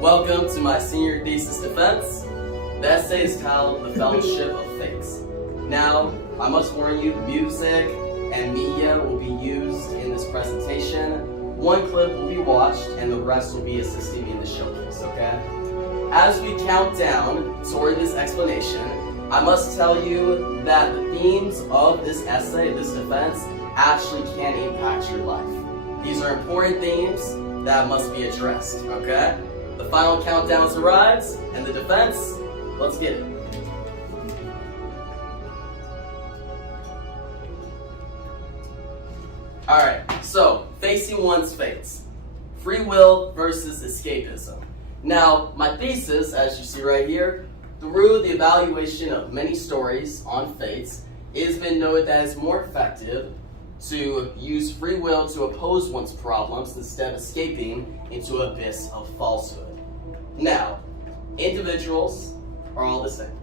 Welcome to my senior thesis defense. The essay is titled The Fellowship of Fates. Now, I must warn you, music and media will be used in this presentation. One clip will be watched and the rest will be assisting me in the showcase, okay? As we count down toward this explanation, I must tell you that the themes of this essay, this defense, actually can impact your life. These are important themes that must be addressed, okay? The final countdown has arrived, and the defense, let's get it. Alright, so, facing one's fates. Free will versus escapism. Now, my thesis, as you see right here, through the evaluation of many stories on fates, it has been noted that it's more effective to use free will to oppose one's problems instead of escaping into an abyss of falsehood. Now, individuals are all the same,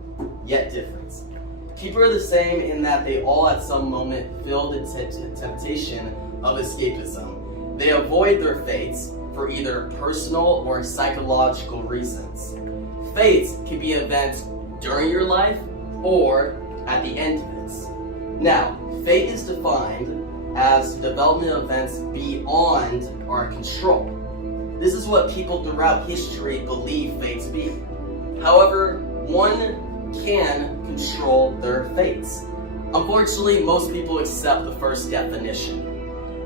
yet different. People are the same in that they all at some moment feel the temptation of escapism. They avoid their fates for either personal or psychological reasons. Fates can be events during your life or at the end of it. Now, fate is defined as development events beyond our control. This is what people throughout history believe fate to be. However, one can control their fates. Unfortunately, most people accept the first definition.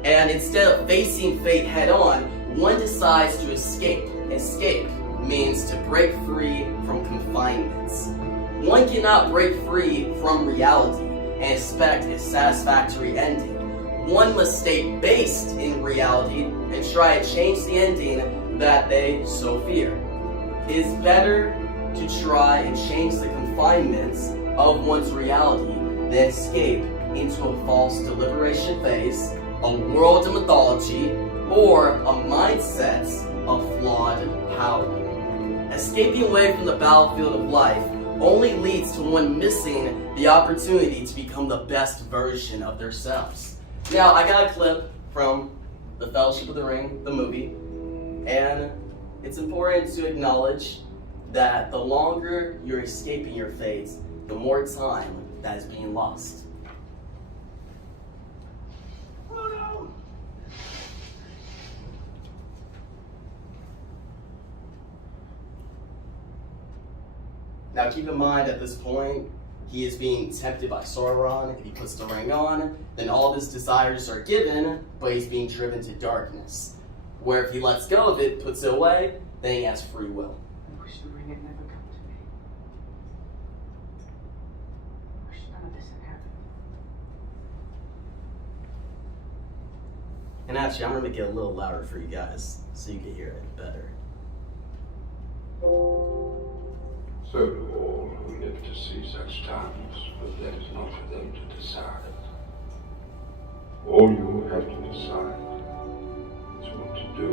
And instead of facing fate head on, one decides to escape. Escape means to break free from confinements. One cannot break free from reality and expect a satisfactory ending. One must stay based in reality and try to change the ending that they so fear. It is better to try and change the confinements of one's reality than escape into a false deliberation phase, a world of mythology, or a mindset of flawed power. Escaping away from the battlefield of life only leads to one missing the opportunity to become the best version of themselves. Now, I got a clip from The Fellowship of the Ring, the movie, and it's important to acknowledge that the longer you're escaping your fates, the more time that is being lost. Now keep in mind at this point, he is being tempted by Sauron. If he puts the ring on, then all of his desires are given, but he's being driven to darkness. Where if he lets go of it, puts it away, then he has free will. I wish the ring had never come to me. I wish none of this had happened. And actually, I'm going to make it a little louder for you guys, so you can hear it better. So do all who live to see such times, but that is not for them to decide. All you have to decide is what to do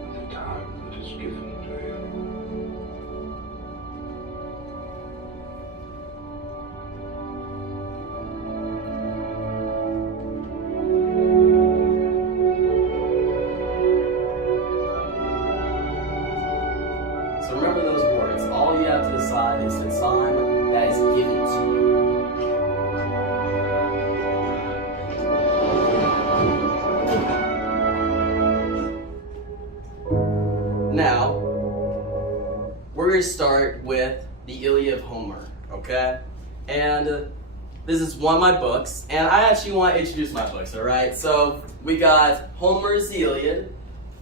with the time that is given to you. So remember those words. All you have to decide is the time that is given to you. Now, we're going to start with the Iliad of Homer, okay? And this is one of my books, and I actually want to introduce my books, alright? So, we got Homer's The Iliad,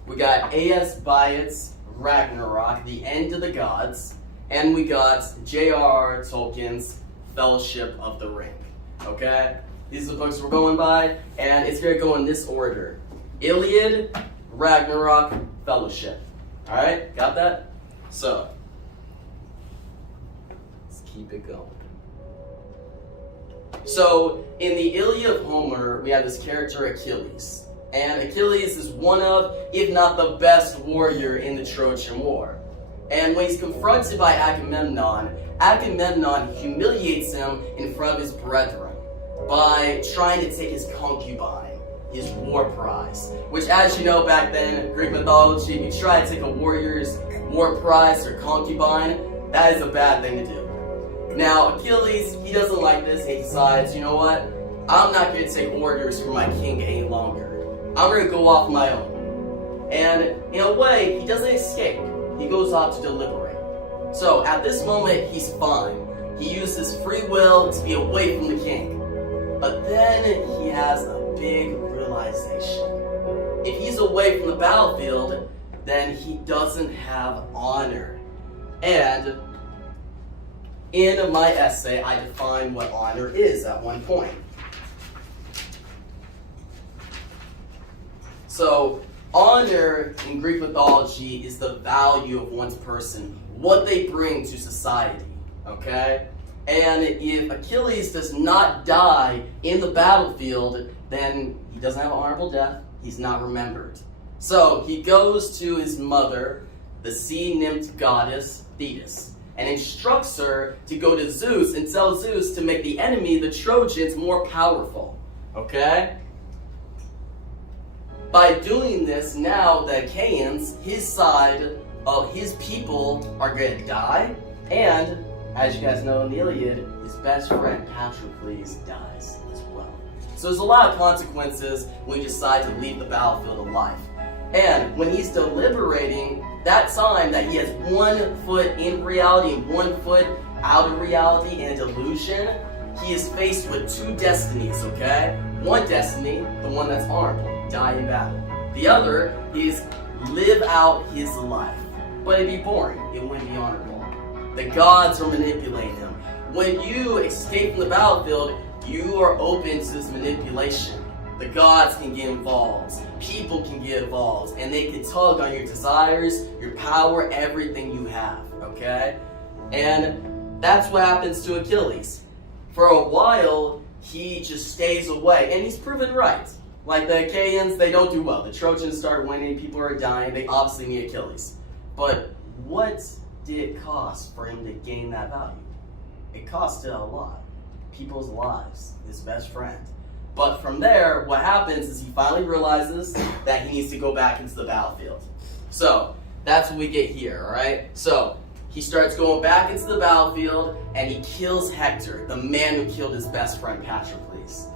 we got A.S. Byatt's Ragnarok, The End of the Gods, and we got J.R.R. Tolkien's Fellowship of the Ring, okay? These are the books we're going by, and it's going to go in this order. Iliad, Ragnarok, Fellowship. Alright, got that? So, let's keep it going. So, in the Iliad of Homer, we have this character Achilles. And Achilles is one of, if not the best warrior in the Trojan War. And when he's confronted by Agamemnon, Agamemnon humiliates him in front of his brethren by trying to take his concubine, his war prize. Which, as you know, back then, Greek mythology, if you try to take a warrior's war prize or concubine, that is a bad thing to do. Now, Achilles, he doesn't like this. He decides, you know what? I'm not going to take orders from my king any longer. I'm going to go off my own. And in a way, he doesn't escape. He goes off to deliberate. So at this moment, he's fine. He uses free will to be away from the king. But then he has a big realization. If he's away from the battlefield, then he doesn't have honor. And in my essay, I define what honor is at one point. So, honor in Greek mythology is the value of one's person, what they bring to society, okay? And if Achilles does not die in the battlefield, then he doesn't have an honorable death, he's not remembered. So, he goes to his mother, the sea nymph goddess Thetis, and instructs her to go to Zeus and tell Zeus to make the enemy, the Trojans, more powerful, okay? By doing this, now the Achaeans, his side of his people, are going to die. And, as you guys know in the Iliad, his best friend Patroclus dies as well. So there's a lot of consequences when you decide to leave the battlefield alive. And when he's deliberating, that time that he has 1 foot in reality and 1 foot out of reality in a delusion, he is faced with 2 destinies, okay? One destiny, the one that's honorable, die in battle. The other is live out his life. But it'd be boring. It wouldn't be honorable. The gods are manipulating him. When you escape from the battlefield, you are open to this manipulation. The gods can get involved. People can get involved. And they can tug on your desires, your power, everything you have. Okay? And that's what happens to Achilles. For a while, he just stays away. And he's proven right. Like the Achaeans, they don't do well. The Trojans start winning, people are dying, they obviously need Achilles. But what did it cost for him to gain that value? It costed a lot. People's lives, his best friend. But from there, what happens is he finally realizes that he needs to go back into the battlefield. So, that's what we get here, alright? So, he starts going back into the battlefield, and he kills Hector, the man who killed his best friend Patroclus.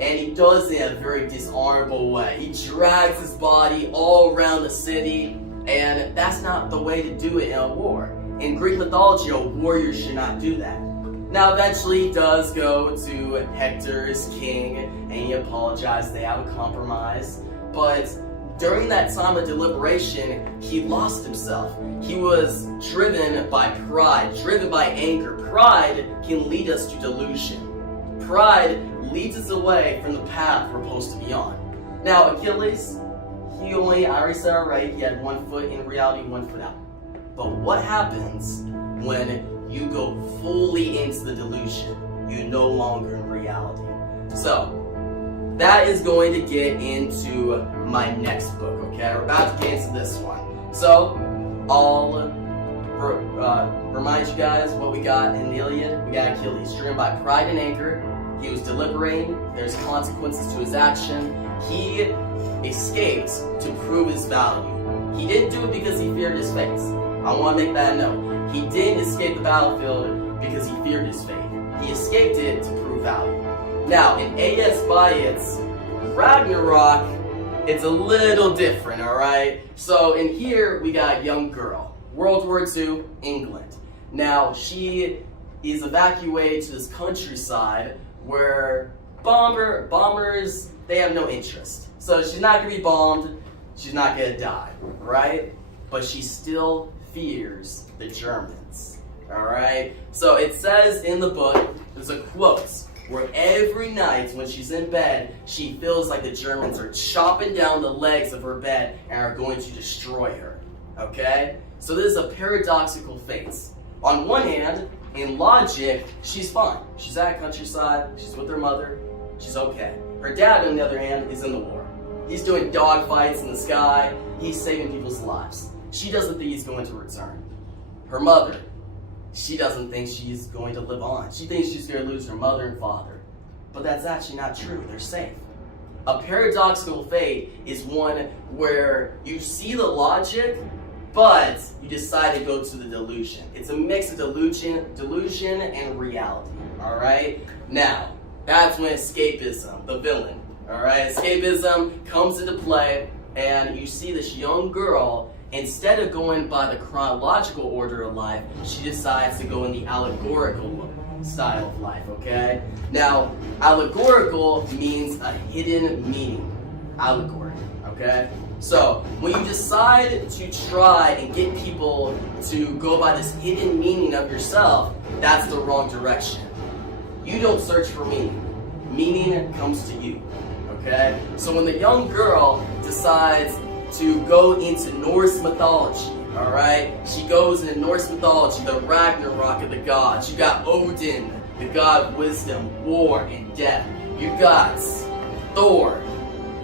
And he does it in a very dishonorable way. He drags his body all around the city, and that's not the way to do it in a war. In Greek mythology, a warrior should not do that. Now, eventually, he does go to Hector's king, and he apologizes. They have a compromise. But during that time of deliberation, he lost himself. He was driven by pride, driven by anger. Pride can lead us to delusion. Pride leads us away from the path we're supposed to be on. Now, Achilles, I already said already, he had 1 foot in reality, 1 foot out. But what happens when you go fully into the delusion? You're no longer in reality. So, that is going to get into my next book, okay? We're about to get into this one. So, I'll remind you guys what we got in the Iliad. We got Achilles, driven by pride and anger. He was deliberating. There's consequences to his action. He escaped to prove his value. He didn't do it because he feared his fate. I want to make that note. He didn't escape the battlefield because he feared his fate. He escaped it to prove value. Now, in A.S. Byatt's Ragnarok, it's a little different, alright? So, in here, we got a young girl. World War II, England. Now, she is evacuated to this countryside where bombers, they have no interest. So she's not going to be bombed, she's not going to die, right? But she still fears the Germans, alright? So it says in the book, there's a quote, where every night when she's in bed, she feels like the Germans are chopping down the legs of her bed and are going to destroy her, okay? So this is a paradoxical fate. On one hand, in logic, she's fine. She's at countryside, she's with her mother, she's okay. Her dad, on the other hand, is in the war. He's doing dogfights in the sky, he's saving people's lives. She doesn't think he's going to return. Her mother, she doesn't think she's going to live on. She thinks she's going to lose her mother and father. But that's actually not true. They're safe. A paradoxical fate is one where you see the logic, but you decide to go to the delusion. It's a mix of delusion and reality, all right? Now, that's when escapism, the villain, all right? Escapism comes into play, and you see this young girl, instead of going by the chronological order of life, she decides to go in the allegorical style of life, okay? Now, allegorical means a hidden meaning. Allegory, okay? So, when you decide to try and get people to go by this hidden meaning of yourself, that's the wrong direction. You don't search for meaning. Meaning comes to you, okay? So when the young girl decides to go into Norse mythology, all right? She goes into Norse mythology, the Ragnarok of the gods. You got Odin, the god of wisdom, war, and death. You got Thor,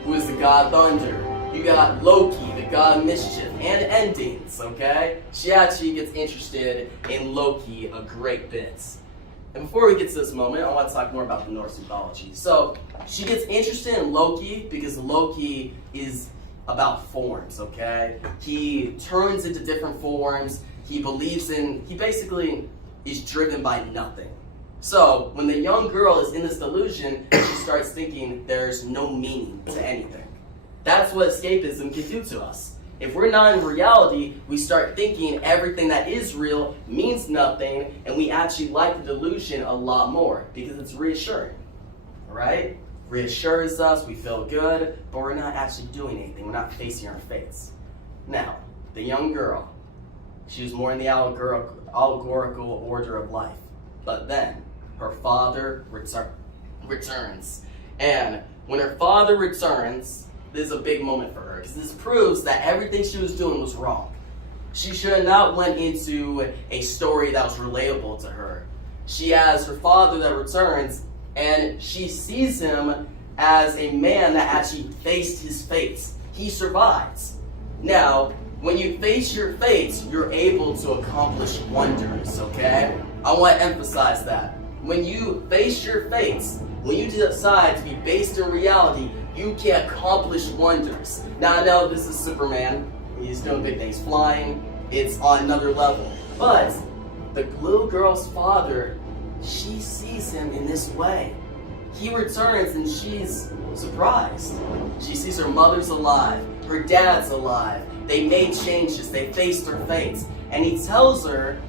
who is the god of thunder. You got Loki, the god of mischief and endings, okay? She actually gets interested in Loki a great bit. And before we get to this moment, I want to talk more about the Norse mythology. So, she gets interested in Loki because Loki is about forms, okay? He turns into different forms. He basically is driven by nothing. So, when the young girl is in this delusion, she starts thinking there's no meaning to anything. That's what escapism can do to us. If we're not in reality, we start thinking everything that is real means nothing, and we actually like the delusion a lot more because it's reassuring, right? Reassures us, we feel good, but we're not actually doing anything. We're not facing our fates. Now, the young girl, she was more in the allegorical order of life, but then her father returns. And when her father returns, this is a big moment for her because this proves that everything she was doing was wrong. She should have not went into a story that was relatable to her. She has her father that returns, and she sees him as a man that actually faced his fate. He survives. Now, when you face your fate, you're able to accomplish wonders, okay? I want to emphasize that. When you face your fate, when you decide to be based in reality, you can accomplish wonders. Now, I know this is Superman. He's doing big things, flying. It's on another level. But the little girl's father, she sees him in this way. He returns and she's surprised. She sees her mother's alive. Her dad's alive. They made changes. They faced their fates. And he tells her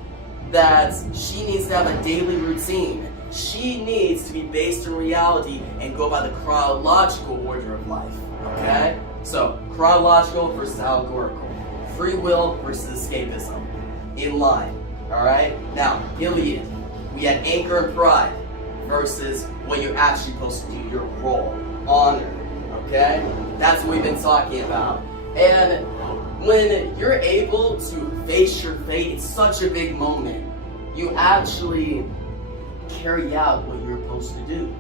that she needs to have a daily routine. She needs to be based in reality and go by the chronological order of life, okay? So, chronological versus allegorical. Free will versus escapism. In line, all right? Now, Iliad, we had anger and pride versus what you're actually supposed to do, your role, honor, okay? That's what we've been talking about. And when you're able to face your fate, it's such a big moment. You actually carry out what you're supposed to do.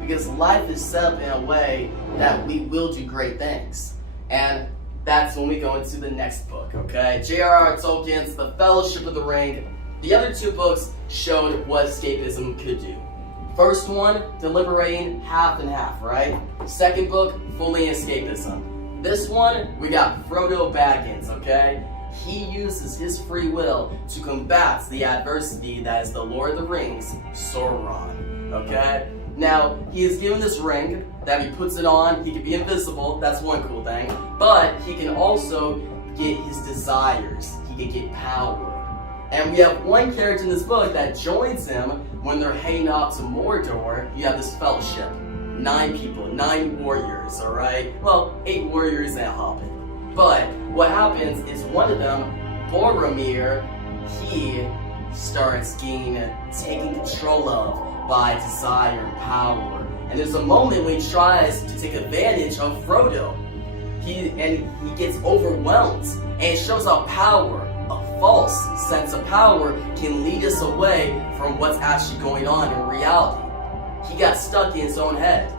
Because life is set up in a way that we will do great things. And that's when we go into the next book, okay? J.R.R. Tolkien's The Fellowship of the Ring. The other two books showed what escapism could do. First one, deliberating half and half, right? Second book, fully escapism. This one, we got Frodo Baggins, okay? He uses his free will to combat the adversity that is the Lord of the Rings, Sauron, okay? Now, he is given this ring that he puts it on. He can be invisible, that's one cool thing, but he can also get his desires. He can get power. And we have one character in this book that joins him when they're heading off to Mordor. You have this fellowship. 9 people, 9 warriors, alright? Well, 8 warriors and a hobbit. But what happens is one of them, Boromir, he starts getting taken control of by desire and power. And there's a moment when he tries to take advantage of Frodo. He gets overwhelmed, and it shows how power, a false sense of power, can lead us away from what's actually going on in reality. He got stuck in his own head.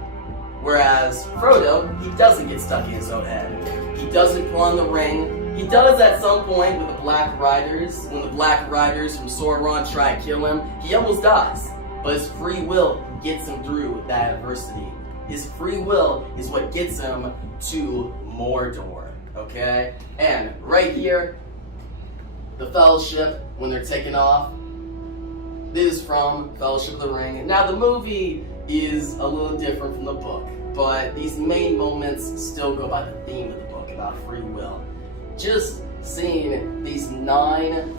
Whereas Frodo, he doesn't get stuck in his own head. He doesn't put on the ring. He does at some point with the Black Riders. When the Black Riders from Sauron try to kill him, he almost dies. But his free will gets him through that adversity. His free will is what gets him to Mordor, okay? And right here, the Fellowship, when they're taking off, this is from Fellowship of the Ring. Now the movie is a little different from the book, but these main moments still go by the theme of the book about free will. Just seeing these 9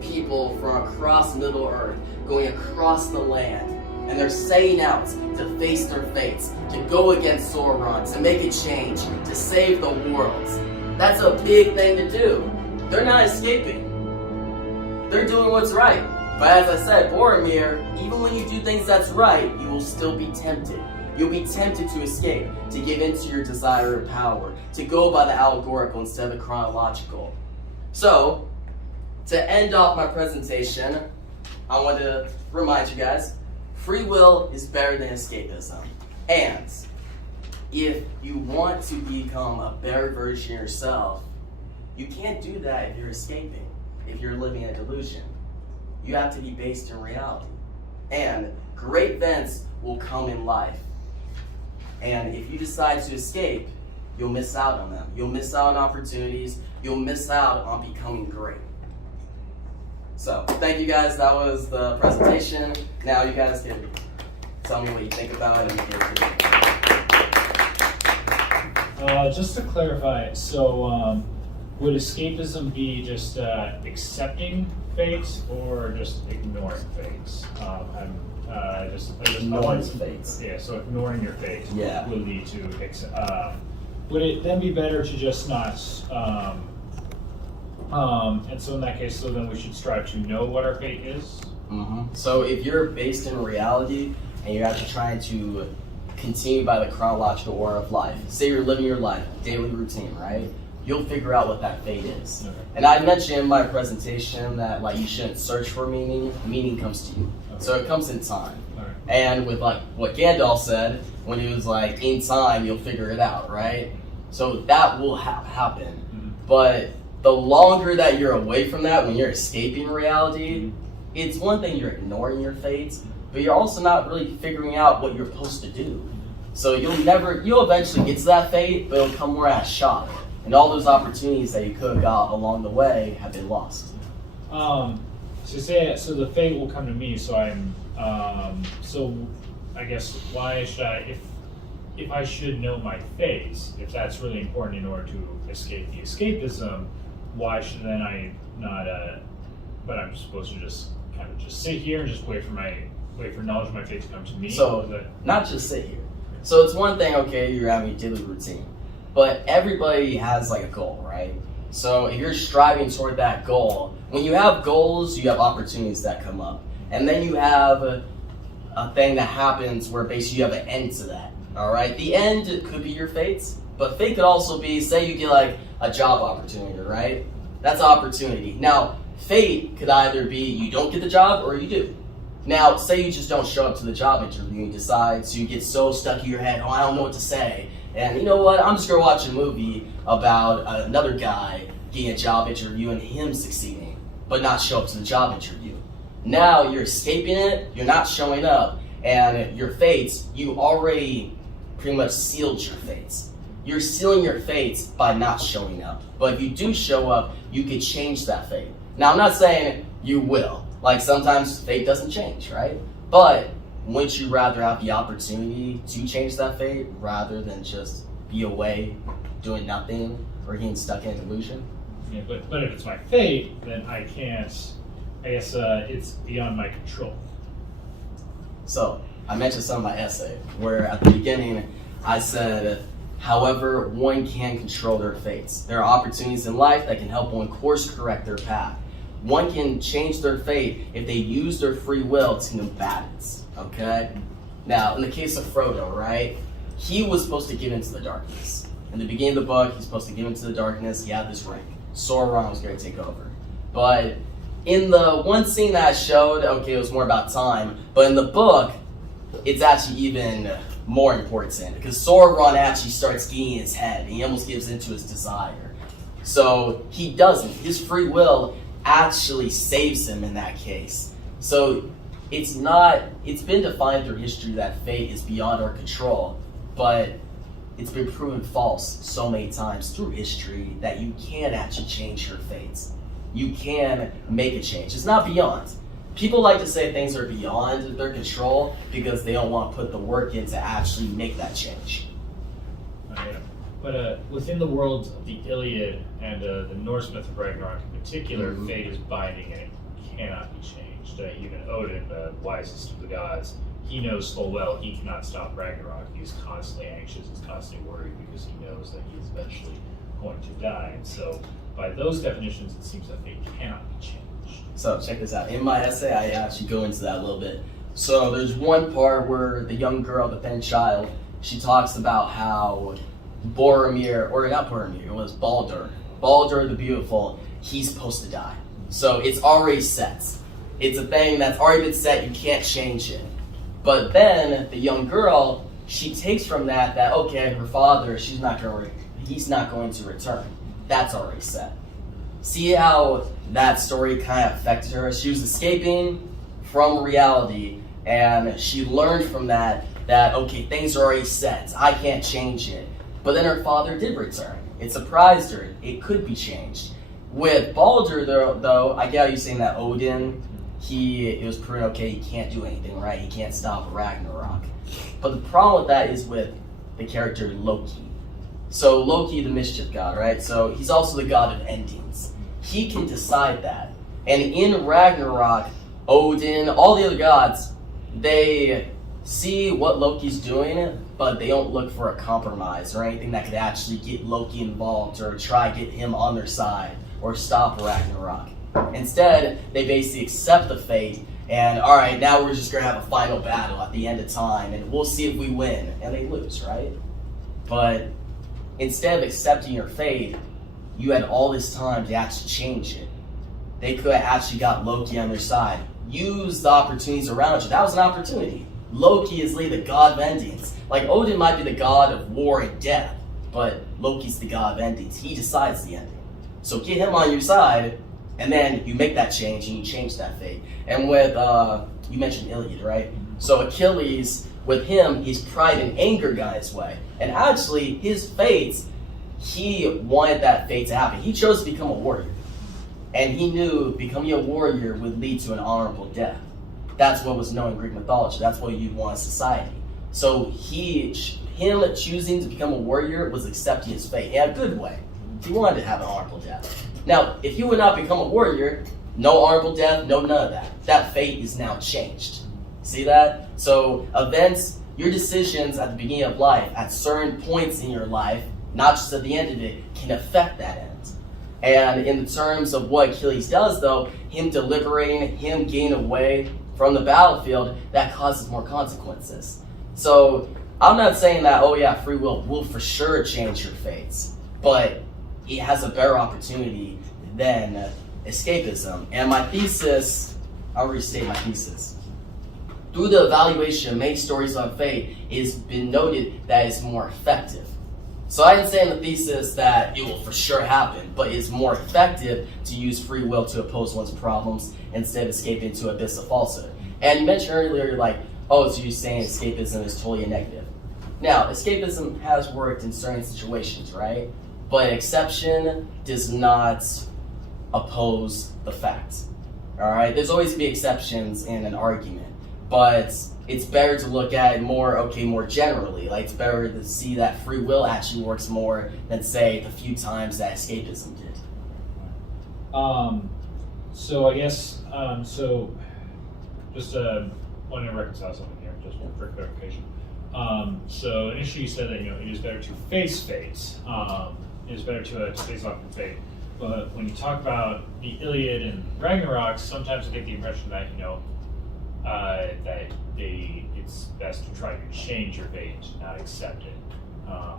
people from across Middle Earth going across the land, and they're setting out to face their fates, to go against Sauron, to make a change, to save the world. That's a big thing to do. They're not escaping. They're doing what's right. But as I said, Boromir, even when you do things that's right, you will still be tempted. You'll be tempted to escape, to give into your desire of power, to go by the allegorical instead of the chronological. So, to end off my presentation, I want to remind you guys, free will is better than escapism. And if you want to become a better version of yourself, you can't do that if you're escaping, if you're living a delusion. You have to be based in reality. And great events will come in life. And if you decide to escape, you'll miss out on them. You'll miss out on opportunities. You'll miss out on becoming great. So, thank you guys. That was the presentation. Now you guys can tell me what you think about it. Just to clarify, so would escapism be just accepting fates or just ignoring fates? Ignoring fates. Yeah, so ignoring your fate Yeah. would lead to would it then be better to just not and so in that case, so then we should strive to know what our fate is? So if you're based in reality and you're actually trying to continue by the chronological order of life, say you're living your life, daily routine, right? You'll figure out what that fate is. Okay. And I mentioned in my presentation that like you shouldn't search for meaning. Meaning comes to you. Okay. So it comes in time. All right. And with like what Gandalf said when he was like, in time you'll figure it out, right? So that will happen. Mm-hmm. But the longer that you're away from that, when you're escaping reality, it's one thing you're ignoring your fate, but you're also not really figuring out what you're supposed to do. So you'll eventually get to that fate, but it'll come more as a shock. And all those opportunities that you could have got along the way have been lost. So the fate will come to me, so I'm so I guess why should I, if I should know my fate, if that's really important in order to escape the escapism, why should then I not but I'm supposed to just kind of just sit here and just wait for knowledge of my fate to come to me? So not just sit here. So it's one thing, okay, you're having a daily routine, but everybody has like a goal, right? So if you're striving toward that goal, when you have goals, you have opportunities that come up. And then you have a thing that happens where basically you have an end to that, all right? The end could be your fate, but fate could also be, say you get like a job opportunity, right? That's an opportunity. Now, fate could either be you don't get the job or you do. Now, say you just don't show up to the job interview and you decide to get so stuck in your head, oh, I don't know what to say. And you know what, I'm just gonna watch a movie about another guy getting a job interview and him succeeding, but not show up to the job interview. Now you're escaping it, you're not showing up, and your fates, you already pretty much sealed your fates. You're sealing your fates by not showing up. But if you do show up, you can change that fate. Now I'm not saying you will. Like sometimes fate doesn't change, right? But wouldn't you rather have the opportunity to change that fate rather than just be away doing nothing or getting stuck in a delusion? Yeah, but if it's my fate, then I can't. I guess it's beyond my control. So I mentioned some of my essay where at the beginning I said, however, one can control their fates. There are opportunities in life that can help one course correct their path. One can change their fate if they use their free will to combat it. Okay? Now, in the case of Frodo, right? He was supposed to give into the darkness. In the beginning of the book, he's supposed to give into the darkness. He had this ring. Sauron was going to take over. But in the one scene that I showed, okay, it was more about time. But in the book, it's actually even more important because Sauron actually starts getting in his head. And he almost gives into his desire. So he doesn't. His free will actually saves him in that case. So it's been defined through history that fate is beyond our control, but it's been proven false so many times through history that you can actually change your fates. you can make a change. It's not beyond. People like to say things are beyond their control because they don't want to put the work in to actually make that change. Okay. But within the world of the Iliad and the Norse myth of Ragnarok in particular, fate is binding and it cannot be changed. Even Odin, the wisest of the gods, he knows full well he cannot stop Ragnarok. He's constantly anxious, he's constantly worried because he knows that he's eventually going to die. And so, by those definitions, it seems that fate cannot be changed. So check this out. In my essay, I actually go into that a little bit. So there's one part where the young girl, the then child, she talks about how Boromir, or not Boromir, it was Baldur the Beautiful, he's supposed to die. So it's already set. It's a thing that's already been set, you can't change it. But then the young girl, she takes from that okay, her father, he's not going to return. That's already set. See how that story kind of affected her? She was escaping from reality, and she learned from that okay, things are already set. I can't change it. But then her father did return. It surprised her. It could be changed. With Baldur, though, I get how you're saying that Odin, it was proven okay, he can't do anything, right? He can't stop Ragnarok. But the problem with that is with the character Loki. So Loki, the mischief god, right? So he's also the god of endings. He can decide that. And in Ragnarok, Odin, all the other gods, they see what Loki's doing, but they don't look for a compromise or anything that could actually get Loki involved or try to get him on their side or stop Ragnarok. Instead, they basically accept the fate and, all right, now we're just going to have a final battle at the end of time and we'll see if we win. And they lose, right? But instead of accepting your fate, you had all this time to actually change it. They could have actually got Loki on their side. Use the opportunities around you. That was an opportunity. Loki is the god of endings. Like, Odin might be the god of war and death, but Loki's the god of endings. He decides the ending. So get him on your side, and then you make that change, and you change that fate. And with, you mentioned Iliad, right? So Achilles, with him, his pride and anger got his way. And actually, his fate, he wanted that fate to happen. He chose to become a warrior. And he knew becoming a warrior would lead to an honorable death. That's what was known in Greek mythology. That's what you'd want in society. So him choosing to become a warrior was accepting his fate in a good way. He wanted to have an honorable death. Now, if you would not become a warrior, no honorable death, no none of that. That fate is now changed. See that? So events, your decisions at the beginning of life, at certain points in your life, not just at the end of it, can affect that end. And in terms of what Achilles does, though, him deliberating, him getting away from the battlefield, that causes more consequences. So I'm not saying that, oh yeah, free will for sure change your fates, but it has a better opportunity than escapism. And my thesis, I'll restate my thesis. Through the evaluation of many stories on fate, it has been noted that it's more effective. So I didn't say in the thesis that it will for sure happen, but it's more effective to use free will to oppose one's problems instead of escaping into an abyss of falsehood. And you mentioned earlier, so you're saying escapism is totally a negative. Now, escapism has worked in certain situations, right? But exception does not oppose the fact. All right? There's always be exceptions in an argument, but it's better to look at it more generally. It's better to see that free will actually works more than, say, the few times that escapism did. So I guess, just wanting to reconcile something here, just for clarification. So initially you said that, it is better to face fate. It is better to face off the fate. But when you talk about the Iliad and Ragnarok, sometimes I get the impression that, it's best to try to change your fate, not accept it.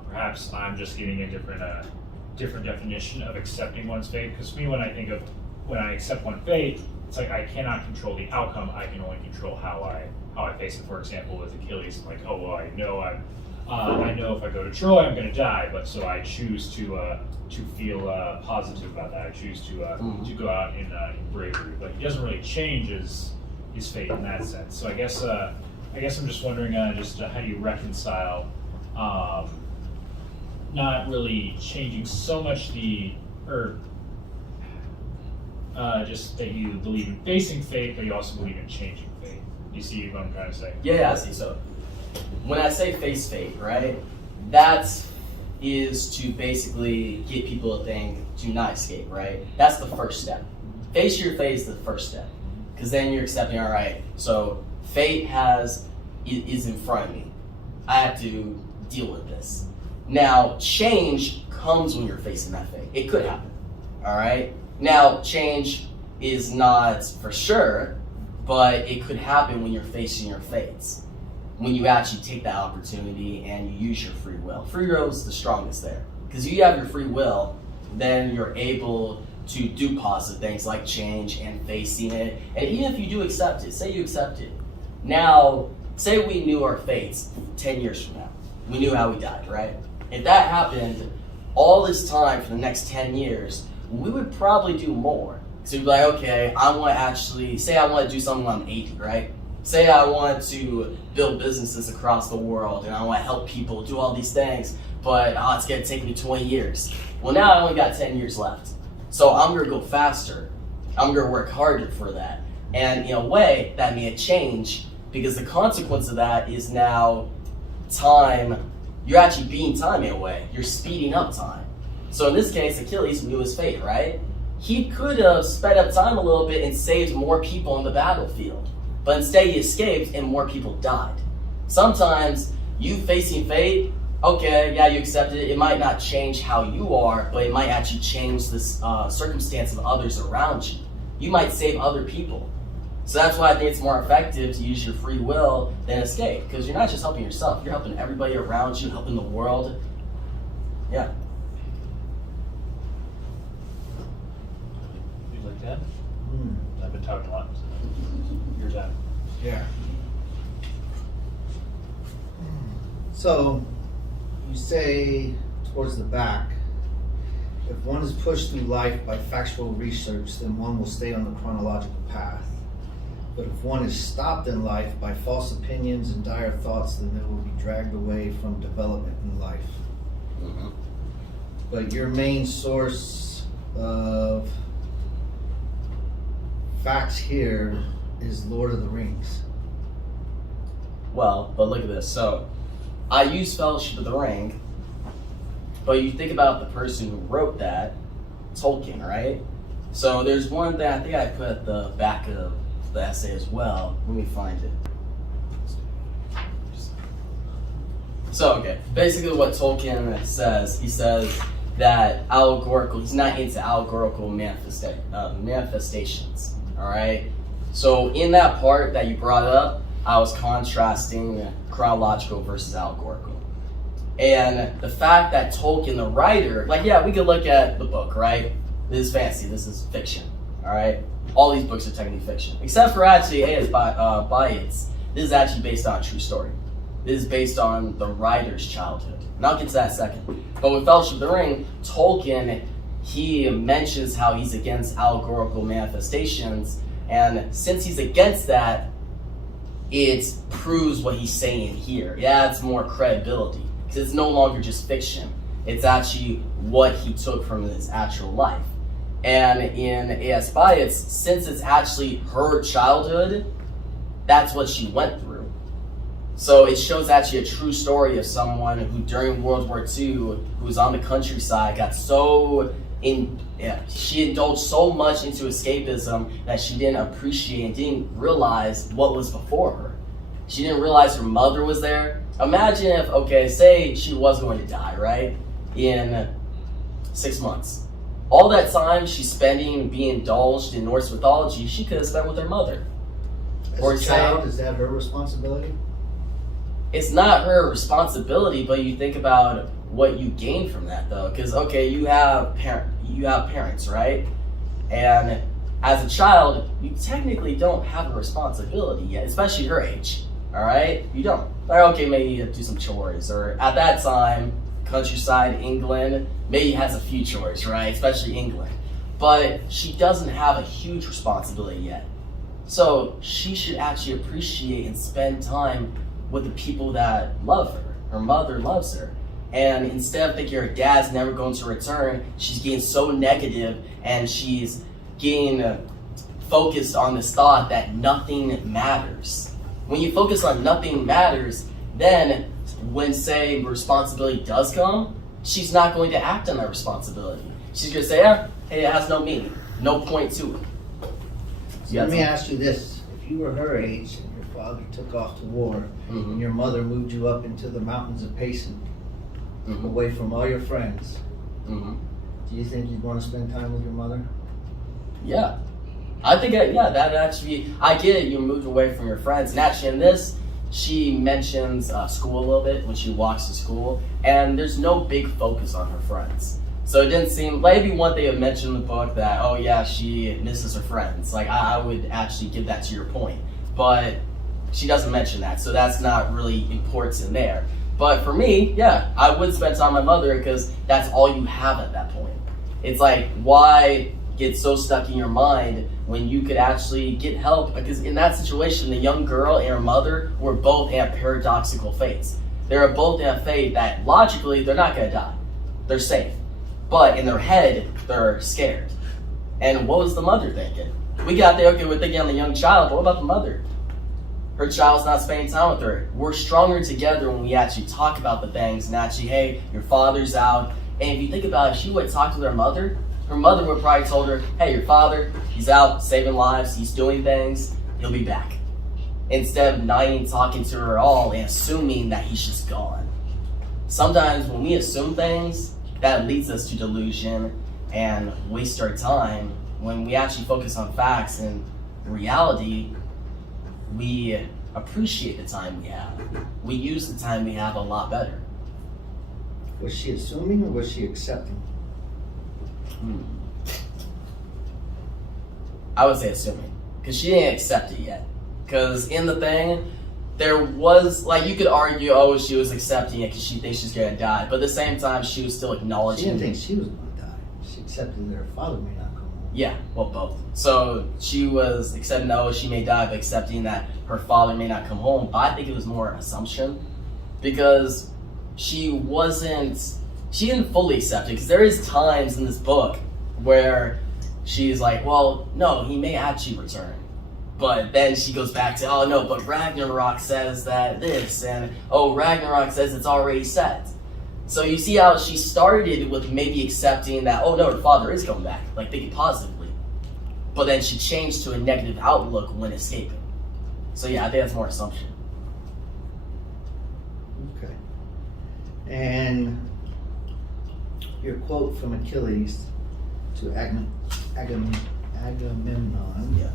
Perhaps I'm just getting a different definition of accepting one's fate. Because for me, when I accept one fate, it's like I cannot control the outcome. I can only control how I face it. For example, with Achilles, I know if I go to Troy, I'm going to die. But so I choose to feel positive about that. I choose to go out in bravery. But he doesn't really change his fate in that sense. So I guess I'm just wondering how do you reconcile not really changing so much just that you believe in facing fate, but you also believe in changing fate. You see what I'm trying to say? Yeah, I see. So when I say face fate, right, that is to basically get people to think, do not escape, right? That's the first step. Face your fate is the first step, because then you're accepting, all right, so fate is in front of me. I have to deal with this. Now, change comes when you're facing that fate. It could happen, all right? Now, change is not for sure, but it could happen when you're facing your fates. When you actually take that opportunity and you use your free will. Free will is the strongest there. Because if you have your free will, then you're able to do positive things like change and facing it. And even if you do accept it, say you accept it. Now, say we knew our fates 10 years from now. We knew how we died, right? If that happened all this time for the next 10 years, we would probably do more. So you'd be like, okay, I want to actually, say I want to do something when I'm 80, right? Say I want to build businesses across the world and I want to help people do all these things, but it's going to take me 20 years. Well, now I only got 10 years left. So I'm going to go faster. I'm going to work harder for that. And in a way, that may change, because the consequence of that is now time. You're actually beating time in a way. You're speeding up time. So in this case, Achilles knew his fate, right? He could have sped up time a little bit and saved more people on the battlefield. But instead he escaped and more people died. Sometimes you facing fate, okay, yeah, you accepted it. It might not change how you are, but it might actually change the circumstance of others around you. You might save other people. So that's why I think it's more effective to use your free will than escape. Because you're not just helping yourself, you're helping everybody around you, helping the world. Yeah. You like that? I've been talking a lot. Your time. Yeah. So, you say towards the back, if one is pushed through life by factual research, then one will stay on the chronological path. But if one is stopped in life by false opinions and dire thoughts, then they will be dragged away from development in life. Mm-hmm. But your main source of facts here is Lord of the Rings. Well, but look at this. So, I use Fellowship of the Ring, but you think about the person who wrote that, Tolkien, right? So there's one that I think I put at the back of the essay as well. Let me find it. So, okay, basically what Tolkien says, he says that allegorical, he's not into allegorical manifestations, all right? So in that part that you brought up, I was contrasting chronological versus allegorical. And the fact that Tolkien, the writer, like, yeah, we could look at the book, right? This is fantasy, this is fiction, all right? All these books are technically fiction, except for actually Bites. This is actually based on a true story. This is based on the writer's childhood. And I'll get to that in a second. But with Fellowship of the Ring, Tolkien, he mentions how he's against allegorical manifestations. And since he's against that, it proves what he's saying here. It adds more credibility. Because it's no longer just fiction. It's actually what he took from his actual life. And in A.S. Byatt's, since it's actually her childhood, that's what she went through. So it shows actually a true story of someone who during World War II, who was on the countryside, got so she indulged so much into escapism that she didn't appreciate and didn't realize what was before her. She didn't realize her mother was there. Imagine if, okay, say she was going to die, right? In 6 months. All that time she's spending being indulged in Norse mythology, she could have spent with her mother. As a child, is that her responsibility? It's not her responsibility, but you think about what you gain from that, though. Because, okay, you have parents, right? And as a child, you technically don't have a responsibility yet, especially her age, all right? You don't. Like, okay, maybe you have to do some chores, or at that time, countryside, England, maybe has a few chores, right? Especially England. But she doesn't have a huge responsibility yet. So she should actually appreciate and spend time with the people that love her. Her mother loves her. And instead of thinking her dad's never going to return, she's getting so negative and she's getting focused on this thought that nothing matters. When you focus on nothing matters, then when, say, responsibility does come, she's not going to act on that responsibility. She's going to say, hey, it has no meaning, no point to it. So let me ask you this. If you were her age and your father took off to war and your mother moved you up into the mountains of Payson, away from all your friends, do you think you'd want to spend time with your mother? Yeah. I think, that'd actually be, I get it, you moved away from your friends. And actually in this, she mentions school a little bit when she walks to school, and there's no big focus on her friends. So it didn't seem, maybe one thing I mentioned in the book that, oh yeah, she misses her friends. Like, I would actually give that to your point. But she doesn't mention that, so that's not really important in there. But for me, yeah, I would spend time with my mother because that's all you have at that point. It's like, why get so stuck in your mind when you could actually get help? Because in that situation, the young girl and her mother were both at paradoxical fates. They were both in a fate that logically they're not going to die. They're safe. But in their head, they're scared. And what was the mother thinking? We got there, okay, we're thinking on the young child, but what about the mother? Her child's not spending time with her. We're stronger together when we actually talk about the things and actually, hey, your father's out. And if you think about it, if she would talk to her mother would probably told her, hey, your father, he's out saving lives, he's doing things, he'll be back. Instead of not even talking to her at all and assuming that he's just gone. Sometimes when we assume things, that leads us to delusion and waste our time. When we actually focus on facts and reality, we appreciate the time we have. We use the time we have a lot better. Was she assuming or was she accepting? I would say assuming, because she didn't accept it yet. Because in the thing, there was, like, you could argue, oh, she was accepting it because she thinks she's going to die. But at the same time, she was still acknowledging. She didn't think she was going to die. She accepted that her father may not come home. Yeah, well, both. So she was accepting, no, she may die, but accepting that her father may not come home. But I think it was more assumption, because she didn't fully accept it. Because there is times in this book where she's like, well, no, he may actually return. But then she goes back to, oh no, but Ragnarok says that this, and oh, Ragnarok says it's already set. So you see how she started with maybe accepting that, oh no, her father is coming back, like thinking positively. But then she changed to a negative outlook when escaping. So yeah, I think that's more assumption. Okay. And your quote from Achilles to Agamemnon. Yeah.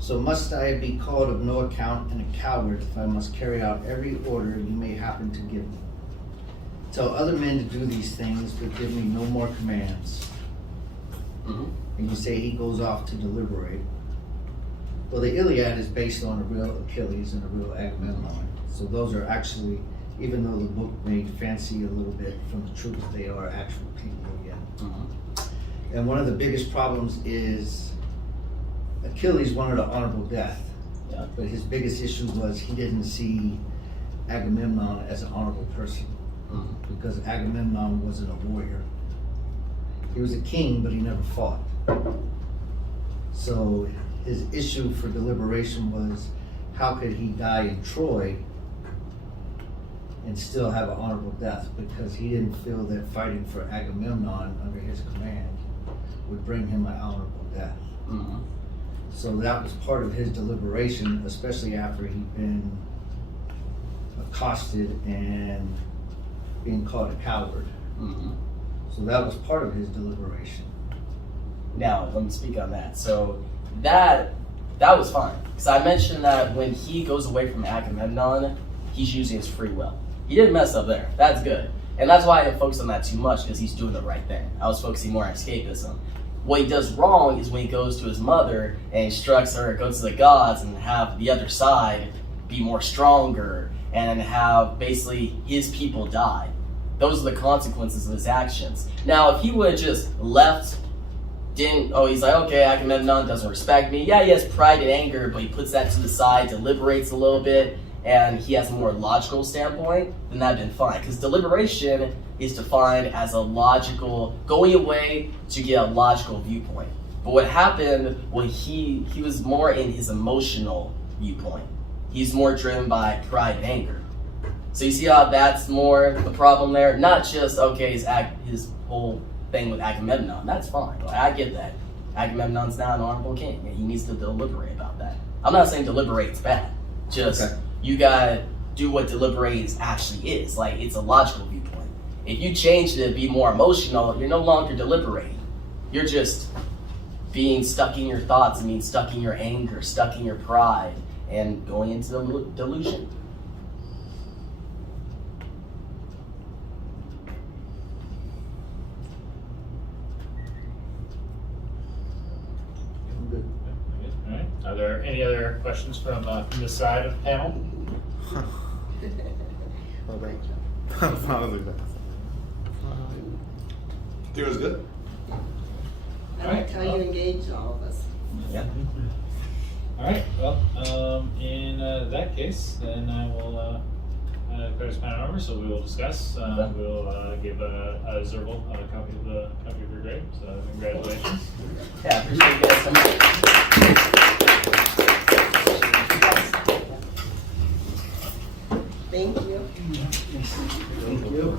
So must I be called of no account and a coward if I must carry out every order you may happen to give me? Tell other men to do these things, but give me no more commands. And you say he goes off to deliberate. Well, the Iliad is based on a real Achilles and a real Agamemnon. So those are actually, even though the book made fancy a little bit from the truth, they are actual people again. And one of the biggest problems is Achilles wanted an honorable death, but his biggest issue was he didn't see Agamemnon as an honorable person, because Agamemnon wasn't a warrior. He was a king, but he never fought. So his issue for deliberation was, how could he die in Troy and still have an honorable death? Because he didn't feel that fighting for Agamemnon under his command would bring him an honorable death. So that was part of his deliberation, especially after he'd been accosted and being called a coward. So that was part of his deliberation. Now, let me speak on that. So that was fine. Because I mentioned that when he goes away from Agamemnon, he's using his free will. He didn't mess up there. That's good. And that's why I didn't focus on that too much, because he's doing the right thing. I was focusing more on escapism. What he does wrong is when he goes to his mother and instructs her to go to the gods and have the other side be more stronger and have basically his people die. Those are the consequences of his actions. Now, if he would have just left, he's like, okay, Agamemnon doesn't respect me. Yeah, he has pride and anger, but he puts that to the side, deliberates a little bit, and he has a more logical standpoint, then that'd been fine. Because deliberation is defined as a logical, going away to get a logical viewpoint. But what happened, well, he was more in his emotional viewpoint. He's more driven by pride and anger. So you see how that's more the problem there? Not just, okay, his whole thing with Agamemnon. That's fine. Like, I get that. Agamemnon's now an honorable king, and he needs to deliberate about that. I'm not saying deliberate's bad. Just, Okay. you gotta do what deliberate actually is. Like, it's a logical viewpoint. If you change it to be more emotional, you're no longer deliberating. You're just being stuck in your thoughts, and being stuck in your anger, stuck in your pride, and going into delusion. All right. Are there any other questions from this side of the panel? I think it was good. I liked how you engaged all of us. Yeah. All right. Well, in that case, then I will declare this panel over. So we will discuss. We'll give Zerbal a copy of your grade. So congratulations. Yeah, I appreciate you guys so much. Thank you. Thank you.